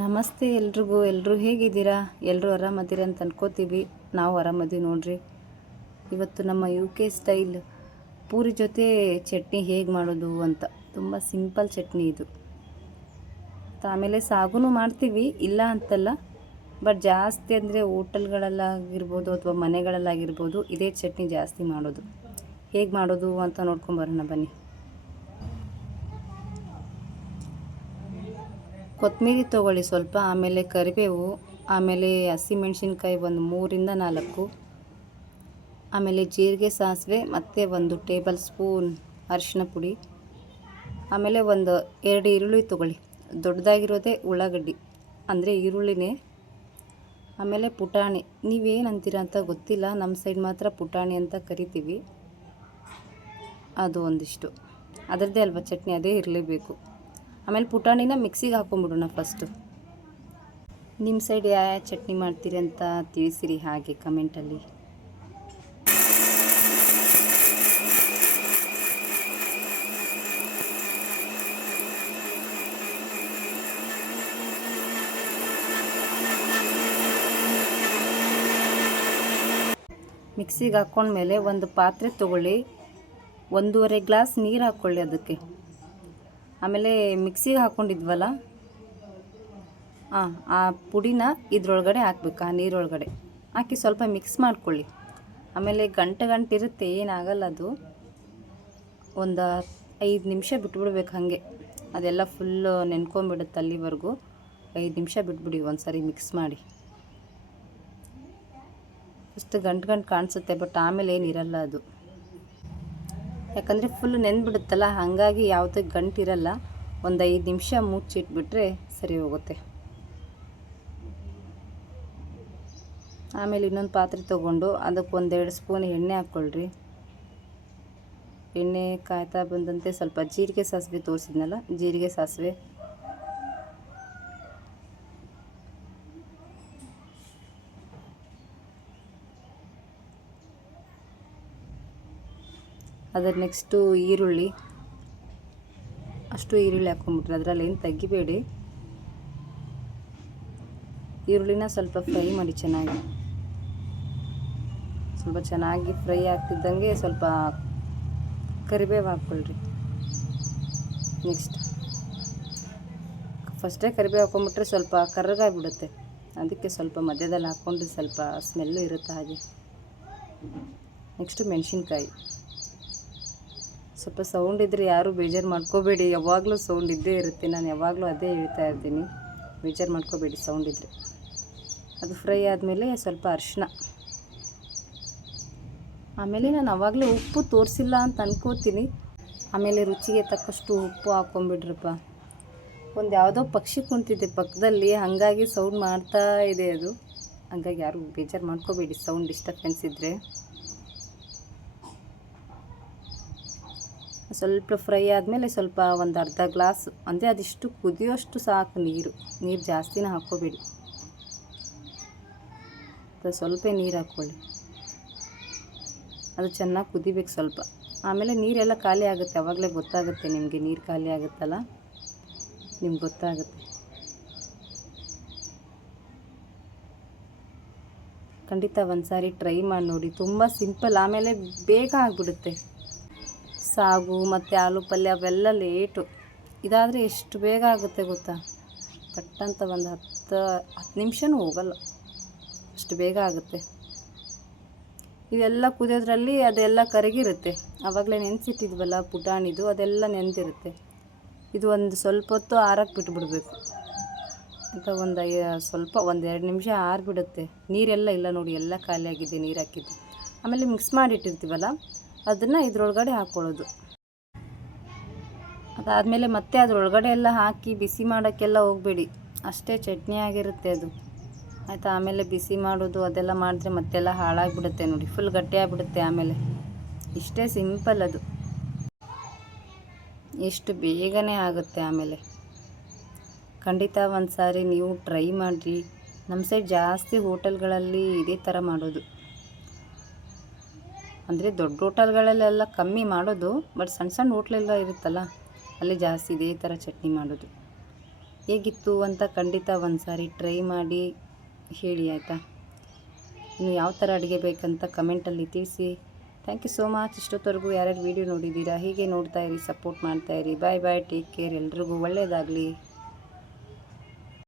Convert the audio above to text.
ನಮಸ್ತೆ ಎಲ್ರಿಗೂ. ಎಲ್ಲರೂ ಹೇಗಿದ್ದೀರಾ? ಎಲ್ಲರೂ ಆರಾಮದ್ದೀರಾ ಅಂತ ಅನ್ಕೋತೀವಿ. ನಾವು ಆರಾಮದ್ದೀವಿ ನೋಡ್ರಿ. ಇವತ್ತು ನಮ್ಮ UK ಸ್ಟೈಲ್ ಪೂರಿ ಜೊತೆ ಚಟ್ನಿ ಹೇಗೆ ಮಾಡೋದು ಅಂತ. ತುಂಬ ಸಿಂಪಲ್ ಚಟ್ನಿ ಇದು. ಆಮೇಲೆ ಸಾಗುನು ಮಾಡ್ತೀವಿ, ಇಲ್ಲ ಅಂತಲ್ಲ. ಬಟ್ ಜಾಸ್ತಿ ಅಂದರೆ ಹೋಟೆಲ್ಗಳಲ್ಲಾಗಿರ್ಬೋದು ಅಥವಾ ಮನೆಗಳಲ್ಲಾಗಿರ್ಬೋದು ಇದೇ ಚಟ್ನಿ ಜಾಸ್ತಿ ಮಾಡೋದು. ಹೇಗೆ ಮಾಡೋದು ಅಂತ ನೋಡ್ಕೊಂಬರೋಣ ಬನ್ನಿ. ಕೊತ್ತಂಬರಿ ತೊಗೊಳ್ಳಿ ಸ್ವಲ್ಪ, ಆಮೇಲೆ ಕರಿಬೇವು, ಆಮೇಲೆ ಹಸಿಮೆಣ್ಸಿನ್ಕಾಯಿ ಒಂದು 3ರಿಂದ 4, ಆಮೇಲೆ ಜೀರಿಗೆ, ಸಾಸಿವೆ ಮತ್ತು 1 ಟೇಬಲ್ ಸ್ಪೂನ್ ಅರಿಶಿನ ಪುಡಿ, ಆಮೇಲೆ 2 ಈರುಳ್ಳಿ ತೊಗೊಳ್ಳಿ, ದೊಡ್ಡದಾಗಿರೋದೇ ಉಳ್ಳಾಗಡ್ಡಿ ಅಂದರೆ ಈರುಳ್ಳಿನೇ. ಆಮೇಲೆ ಪುಟಾಣಿ, ನೀವೇನು ಅಂತೀರ ಅಂತ ಗೊತ್ತಿಲ್ಲ, ನಮ್ಮ ಸೈಡ್ ಮಾತ್ರ ಪುಟಾಣಿ ಅಂತ ಕರಿತೀವಿ. ಅದು ಒಂದಿಷ್ಟು, ಅದರದ್ದೇ ಅಲ್ವಾ ಚಟ್ನಿ, ಅದೇ ಇರಲೇಬೇಕು. ಆಮೇಲೆ ಪುಟಾಣಿನ ಮಿಕ್ಸಿಗೆ ಹಾಕೊಂಡ್ಬಿಡೋಣ ಫಸ್ಟು. ನಿಮ್ಮ ಸೈಡ್ ಯಾವ ಚಟ್ನಿ ಮಾಡ್ತೀರಿ ಅಂತ ತಿಳಿಸಿರಿ ಹಾಗೆ ಕಮೆಂಟಲ್ಲಿ. ಮಿಕ್ಸಿಗೆ ಹಾಕ್ಕೊಂಡ್ಮೇಲೆ ಒಂದು ಪಾತ್ರೆ ತೊಗೊಳ್ಳಿ, 1.5 ಗ್ಲಾಸ್ ನೀರು ಹಾಕ್ಕೊಳ್ಳಿ ಅದಕ್ಕೆ. ಆಮೇಲೆ ಮಿಕ್ಸಿಗೆ ಹಾಕ್ಕೊಂಡಿದ್ವಲ್ಲ ಆ ಪುಡಿನ ಇದ್ರೊಳಗಡೆ ಹಾಕ್ಬೇಕು, ಆ ನೀರೊಳಗಡೆ ಹಾಕಿ ಸ್ವಲ್ಪ ಮಿಕ್ಸ್ ಮಾಡ್ಕೊಳ್ಳಿ. ಆಮೇಲೆ ಗಂಟೆ ಇರುತ್ತೆ, ಏನಾಗಲ್ಲ ಅದು. ಒಂದು 5 ನಿಮಿಷ ಬಿಟ್ಬಿಡ್ಬೇಕು ಹಾಗೆ, ಅದೆಲ್ಲ ಫುಲ್ಲು ನೆನ್ಕೊಂಬಿಡುತ್ತೆ ಅಲ್ಲಿವರೆಗೂ. 5 ನಿಮಿಷ ಬಿಟ್ಬಿಡಿ ಒಂದು ಸಾರಿ ಮಿಕ್ಸ್ ಮಾಡಿ. ಅಷ್ಟು ಗಂಟು ಕಾಣಿಸುತ್ತೆ, ಬಟ್ ಆಮೇಲೆ ಏನಿರಲ್ಲ ಅದು, ಯಾಕಂದರೆ ಫುಲ್ ನೆಂದ್ಬಿಡುತ್ತಲ್ಲ, ಹಾಗಾಗಿ ಯಾವುದೇ ಗಂಟಿರಲ್ಲ. ಒಂದು 5 ನಿಮಿಷ ಮುಚ್ಚಿಟ್ಬಿಟ್ರೆ ಸರಿ ಹೋಗುತ್ತೆ. ಆಮೇಲೆ ಇನ್ನೊಂದು ಪಾತ್ರೆ ತೊಗೊಂಡು ಅದಕ್ಕೆ 1-2 ಸ್ಪೂನ್ ಎಣ್ಣೆ ಹಾಕ್ಕೊಳ್ರಿ. ಎಣ್ಣೆ ಕಾಯ್ತಾ ಬಂದಂತೆ ಸ್ವಲ್ಪ ಜೀರಿಗೆ ಸಾಸಿವೆ ತೋರಿಸಿದ್ನಲ್ಲ, ಜೀರಿಗೆ ಸಾಸಿವೆ, ಅದರ ನೆಕ್ಸ್ಟು ಈರುಳ್ಳಿ, ಅಷ್ಟು ಈರುಳ್ಳಿ ಹಾಕ್ಕೊಂಬಿಟ್ರೆ ಅದರಲ್ಲಿ ಏನು ತೆಗಿಬೇಡಿ. ಈರುಳ್ಳಿನ ಸ್ವಲ್ಪ ಫ್ರೈ ಮಾಡಿ ಚೆನ್ನಾಗಿ. ಸ್ವಲ್ಪ ಚೆನ್ನಾಗಿ ಫ್ರೈ ಆಗ್ತಿದ್ದಂಗೆ ಸ್ವಲ್ಪ ಕರಿಬೇವು ಹಾಕ್ಕೊಳ್ರಿ. ನೆಕ್ಸ್ಟ್ ಫಸ್ಟೇ ಕರಿಬೇವು ಹಾಕ್ಕೊಂಬಿಟ್ರೆ ಸ್ವಲ್ಪ ಕರ್ರಗಾಗ್ಬಿಡುತ್ತೆ, ಅದಕ್ಕೆ ಸ್ವಲ್ಪ ಮಧ್ಯದಲ್ಲಿ ಹಾಕ್ಕೊಂಡ್ರೆ ಸ್ವಲ್ಪ ಸ್ಮೆಲ್ಲು ಇರುತ್ತೆ ಹಾಗೆ. ನೆಕ್ಸ್ಟು ಮೆಣಸಿನ್ಕಾಯಿ, ಸ್ವಲ್ಪ ಸೌಂಡ್ ಇದ್ದರೆ ಯಾರೂ ಬೇಜಾರು ಮಾಡ್ಕೋಬೇಡಿ, ಯಾವಾಗಲೂ ಸೌಂಡ್ ಇದ್ದೇ ಇರುತ್ತೆ. ನಾನು ಯಾವಾಗಲೂ ಅದೇ ಹೇಳ್ತಾ ಇರ್ತೀನಿ, ಬೇಜಾರು ಮಾಡ್ಕೋಬೇಡಿ ಸೌಂಡ್ ಇದ್ದರೆ. ಅದು ಫ್ರೈ ಆದಮೇಲೆ ಸ್ವಲ್ಪ ಅರಿಶಿನ, ಆಮೇಲೆ ನಾನು ಆವಾಗಲೇ ಉಪ್ಪು ತೋರಿಸಿಲ್ಲ ಅಂತ ಅನ್ಕೋತೀನಿ. ಆಮೇಲೆ ರುಚಿಗೆ ತಕ್ಕಷ್ಟು ಉಪ್ಪು ಹಾಕ್ಕೊಂಬಿಡ್ರಪ್ಪ. ಒಂದು ಯಾವುದೋ ಪಕ್ಷಿ ಕುಂತಿದೆ ಪಕ್ಕದಲ್ಲಿ, ಹಾಗಾಗಿ ಸೌಂಡ್ ಮಾಡ್ತಾ ಇದೆ ಅದು. ಹಾಗಾಗಿ ಯಾರೂ ಬೇಜಾರು ಮಾಡ್ಕೋಬೇಡಿ ಸೌಂಡ್ ಡಿಸ್ಟರ್ಬೆನ್ಸ್ ಇದ್ದರೆ. ಸ್ವಲ್ಪ ಫ್ರೈ ಆದಮೇಲೆ ಸ್ವಲ್ಪ ಒಂದು ಅರ್ಧ ಗ್ಲಾಸ್, ಅಂದರೆ ಅದಿಷ್ಟು ಕುದಿಯೋಷ್ಟು ಸಾಕು ನೀರು ಜಾಸ್ತಿನ ಹಾಕ್ಕೋಬೇಡಿ, ಸ್ವಲ್ಪ ನೀರು ಹಾಕ್ಕೊಳ್ಳಿ. ಅದು ಚೆನ್ನಾಗಿ ಕುದಿಬೇಕು ಸ್ವಲ್ಪ. ಆಮೇಲೆ ನೀರೆಲ್ಲ ಖಾಲಿ ಆಗುತ್ತೆ, ಆವಾಗಲೇ ಗೊತ್ತಾಗುತ್ತೆ ನಿಮಗೆ, ನೀರು ಖಾಲಿ ಆಗುತ್ತಲ್ಲ ನಿಮ್ಗೆ ಗೊತ್ತಾಗುತ್ತೆ. ಖಂಡಿತ ಒಂದು ಸಾರಿ ಟ್ರೈ ಮಾಡಿ ನೋಡಿ, ತುಂಬ ಸಿಂಪಲ್, ಆಮೇಲೆ ಬೇಗ ಆಗಿಬಿಡುತ್ತೆ. ಸಾಗು ಮತ್ತು ಆಲೂ ಪಲ್ಯ ಅವೆಲ್ಲ ಲೇಟು, ಇದಾದರೆ ಎಷ್ಟು ಬೇಗ ಆಗುತ್ತೆ ಗೊತ್ತಾ, ಪಟ್ಟಂತ ಒಂದು 10 ನಿಮಿಷನೂ ಹೋಗಲ್ಲ, ಅಷ್ಟು ಬೇಗ ಆಗುತ್ತೆ. ಇವೆಲ್ಲ ಕುದಿಯೋದ್ರಲ್ಲಿ ಅದೆಲ್ಲ ಕರಗಿರುತ್ತೆ, ಆವಾಗಲೇ ನೆನೆಸಿಟ್ಟಿದ್ವಲ್ಲ ಪುಟಾಣಿದು, ಅದೆಲ್ಲ ನೆನೆದಿರುತ್ತೆ. ಇದು ಒಂದು ಸ್ವಲ್ಪ ಹೊತ್ತು ಆರಕ್ಕೆ ಬಿಟ್ಬಿಡ್ಬೇಕು ಅಂತ, ಸ್ವಲ್ಪ 1-2 ನಿಮಿಷ ಆರಿಬಿಡುತ್ತೆ. ನೀರೆಲ್ಲ ಇಲ್ಲ ನೋಡಿ, ಎಲ್ಲ ಖಾಲಿಯಾಗಿದೆ ನೀರು ಹಾಕಿದ್ದು. ಆಮೇಲೆ ಮಿಕ್ಸ್ ಮಾಡಿಟ್ಟಿರ್ತೀವಲ್ಲ ಅದನ್ನು ಇದ್ರೊಳಗಡೆ ಹಾಕ್ಕೊಳ್ಳೋದು. ಅದಾದಮೇಲೆ ಮತ್ತೆ ಅದರೊಳಗಡೆ ಎಲ್ಲ ಹಾಕಿ ಬಿಸಿ ಮಾಡೋಕ್ಕೆಲ್ಲ ಹೋಗಬೇಡಿ, ಅಷ್ಟೇ ಚಟ್ನಿ ಆಗಿರುತ್ತೆ ಅದು, ಆಯಿತಾ. ಆಮೇಲೆ ಬಿಸಿ ಮಾಡೋದು ಅದೆಲ್ಲ ಮಾಡಿದ್ರೆ ಮತ್ತೆಲ್ಲ ಹಾಳಾಗಿಬಿಡುತ್ತೆ ನೋಡಿ, ಫುಲ್ ಗಟ್ಟಿಯಾಗಿಬಿಡುತ್ತೆ. ಆಮೇಲೆ ಇಷ್ಟೇ ಸಿಂಪಲ್, ಅದು ಎಷ್ಟು ಬೇಗನೆ ಆಗುತ್ತೆ. ಆಮೇಲೆ ಖಂಡಿತ ಒಂದು ಸಾರಿ ನೀವು ಟ್ರೈ ಮಾಡಿರಿ. ನಮ್ಮ ಸೈಡ್ ಜಾಸ್ತಿ ಹೋಟೆಲ್ಗಳಲ್ಲಿ ಇದೇ ಥರ ಮಾಡೋದು, ಅಂದರೆ ದೊಡ್ಡ ಹೋಟೆಲ್ಗಳಲ್ಲೆಲ್ಲ ಕಮ್ಮಿ ಮಾಡೋದು, ಬಟ್ ಸಣ್ಣ ಹೋಟ್ಲೆಲ್ಲ ಇರುತ್ತಲ್ಲ ಅಲ್ಲಿ ಜಾಸ್ತಿ ಇದೇ ಥರ ಚಟ್ನಿ ಮಾಡೋದು. ಹೇಗಿತ್ತು ಅಂತ ಖಂಡಿತ ಒಂದು ಸಾರಿ ಟ್ರೈ ಮಾಡಿ ಹೇಳಿ ಆಯಿತಾ. ಇನ್ನು ಯಾವ ಥರ ಅಡುಗೆ ಬೇಕಂತ ಕಮೆಂಟಲ್ಲಿ ತಿಳಿಸಿ. Thank you so much. ಇಷ್ಟೊತ್ತವರೆಗೂ ಯಾರ್ಯಾರು ವೀಡಿಯೋ ನೋಡಿದ್ದೀರಾ ಹೀಗೆ ನೋಡ್ತಾಯಿರಿ, ಸಪೋರ್ಟ್ ಮಾಡ್ತಾಯಿರಿ. Bye bye, take care. ಎಲ್ರಿಗೂ ಒಳ್ಳೆಯದಾಗಲಿ.